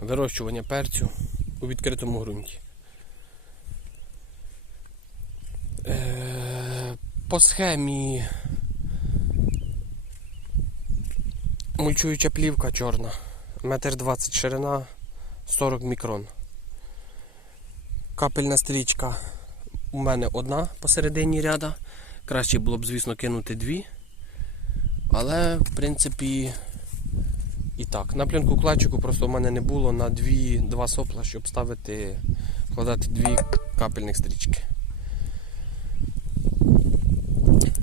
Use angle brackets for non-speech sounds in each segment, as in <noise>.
вирощування перцю у відкритому ґрунті. Е, По схемі мульчуюча плівка чорна, метр 20 ширина, 40 мікрон. Капельна стрічка у мене одна посередині ряда. Краще було б, звісно, кинути дві. Але, в принципі, і так. На плінку кладчику просто в мене не було на дві, два сопла, щоб ставити, вкладати дві капельних стрічки.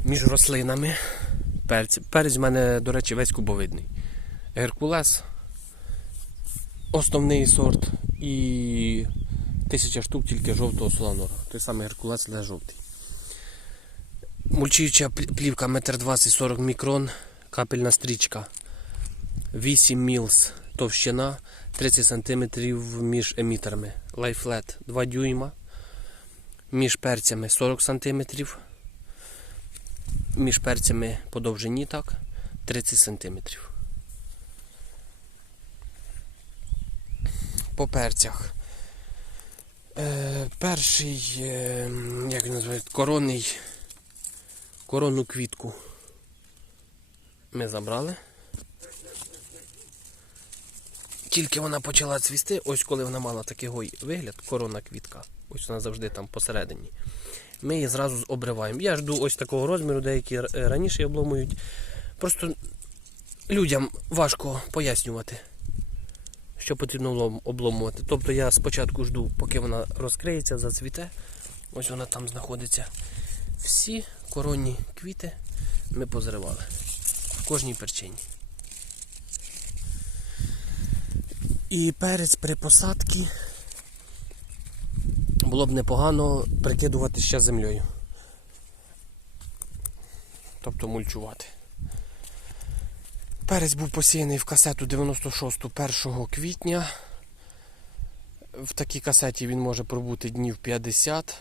Між рослинами перець. Перець в мене, до речі, весь кубовидний. Геркулес, основний сорт і тисяча штук тільки жовтого соланора. Той самий Геркулес, але жовтий. Мульчуюча плівка 1,20-40 мікрон, капельна стрічка 8 мілс товщина, 30 см між емітерами. Лайфлет 2 дюйма. Між перцями 40 см. Між перцями по довжині так 30 см. По перцях. Е, перший, е, як називають, коронний, коронну квітку ми забрали. Тільки вона почала цвісти, ось коли вона мала такий вигляд, коронна квітка, ось вона завжди там посередині. Ми її зразу обриваємо. Я жду ось такого розміру, деякі е, раніше обломують. Просто людям важко пояснювати, що потрібно обломувати. Тобто я спочатку жду, поки вона розкриється, зацвіте. Ось вона там знаходиться. Всі коронні квіти ми позривали в кожній перчині. І перець при посадці було б непогано прикидувати ще землею. Тобто мульчувати. Перець був посіяний в касету 96 1 квітня. В такій касеті він може пробути днів 50.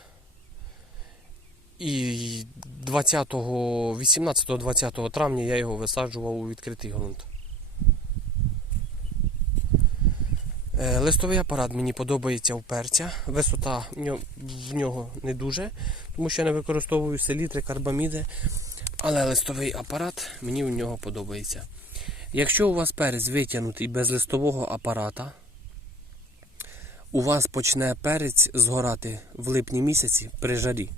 І 20, 18-20 травня я його висаджував у відкритий ґрунт. Листовий апарат мені подобається у перця. Висота в нього не дуже, тому що я не використовую селітри, карбаміди. Але листовий апарат мені у нього подобається. Якщо у вас перець витягнутий без листового апарата, у вас почне перець згорати в липні місяці при жарі.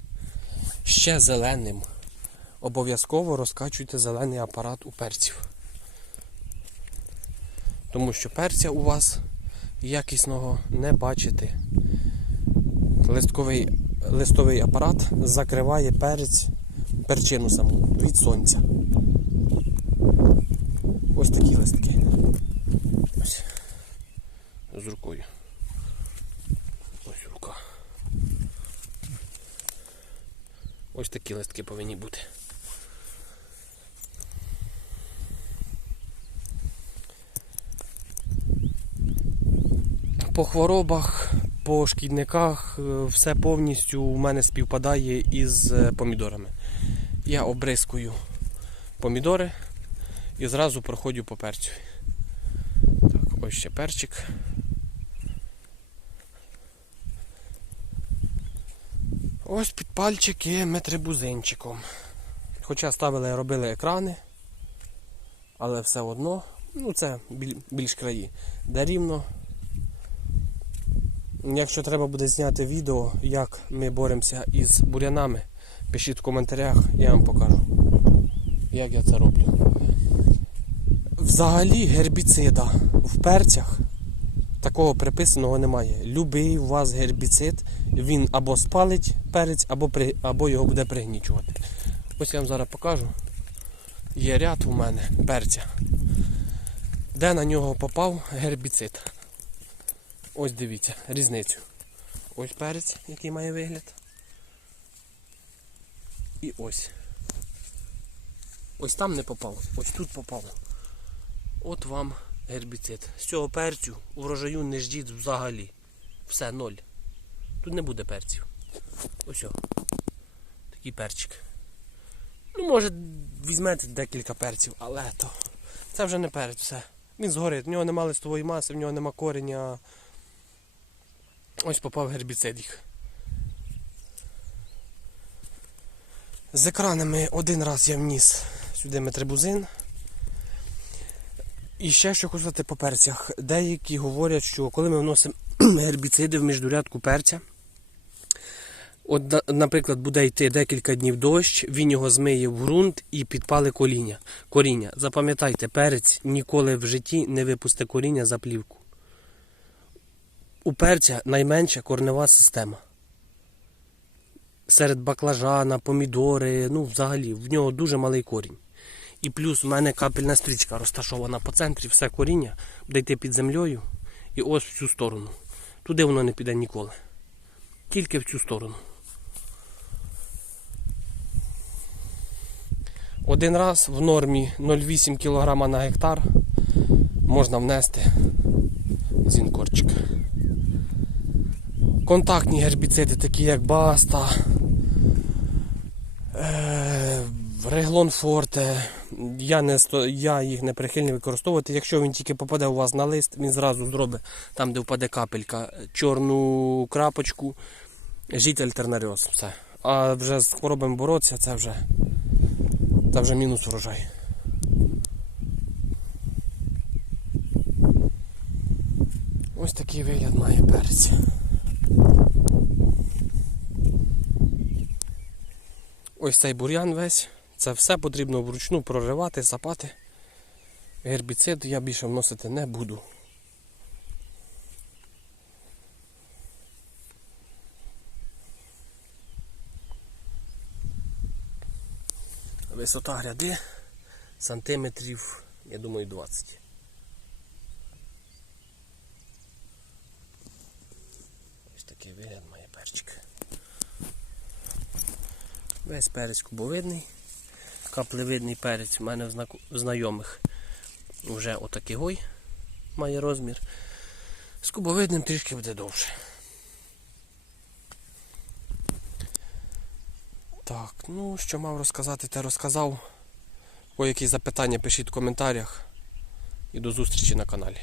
Ще зеленим. Обов'язково розкачуйте зелений апарат у перців. Тому що перця у вас якісного не бачите. Листковий, листовий апарат закриває перець, перчину саму від сонця. Ось такі листки. Ось. З рукою. Ось рука. Ось такі листки повинні бути. По хворобах, по шкідниках е, все повністю у мене співпадає із е, помідорами. Я обрискую помідори і зразу проходжу по перцю. Так, ось ще перчик. Ось під пальчики ми трибузинчиком. Хоча ставили, робили екрани, але все одно, ну це біль- більш краї. Де рівно. Якщо треба буде зняти відео, як ми боремося із бурянами, пишіть в коментарях, я вам покажу, як я це роблю. Взагалі гербіцида в перцях такого приписаного немає. Любий у вас гербіцид, він або спалить перець, або, при, або його буде пригнічувати. Ось я вам зараз покажу. Є ряд у мене перця, де на нього попав гербіцид. Ось дивіться, різницю. Ось перець, який має вигляд. І ось. Ось там не попав, ось тут попало. От вам гербіцид. З цього перцю урожаю не ждіть взагалі. Все, ноль. Тут не буде перців. Ось. о. Такий перчик. Ну, може, візьмете декілька перців, але то. Це вже не перець, все. Він згорить, в нього нема листової маси, в нього нема кореня. Ось попав гербіцид їх. З екранами один раз я вніс сюди метрибузин. І ще що хочу сказати по перцях. Деякі говорять, що коли ми вносимо <clears throat> гербіциди в міждурядку перця, от, наприклад, буде йти декілька днів дощ, він його змиє в ґрунт і підпали коління. коріння. Запам'ятайте, перець ніколи в житті не випусте коріння за плівку. У перця найменша корнева система. Серед баклажана, помідори, ну взагалі, в нього дуже малий корінь. І плюс в мене капельна стрічка розташована по центрі, все коріння буде йти під землею і ось в цю сторону. Туди воно не піде ніколи. Тільки в цю сторону. Один раз в нормі 0,8 кг на гектар можна внести зінкорчик. Контактні гербіциди, такі як Баста, е, Реглон Форте. Я, не, я їх не прихильний використовувати. Якщо він тільки попаде у вас на лист, він зразу зробить там, де впаде капелька, чорну крапочку, житель тернаріоз. Все. А вже з хворобами боротися, це вже, це вже мінус врожай. Ось такий вигляд має перець. Ось цей бур'ян весь. Це все потрібно вручну проривати, сапати. Гербіцид я більше вносити не буду. Висота гряди сантиметрів, я думаю, 20. Ось такий вигляд має перчик. Весь перець кубовидний. Каплевидний перець у мене в знайомих вже отакий гой має розмір. З кубовидним трішки буде довше. Так, ну що мав розказати, те розказав. По якісь запитання пишіть в коментарях. І до зустрічі на каналі.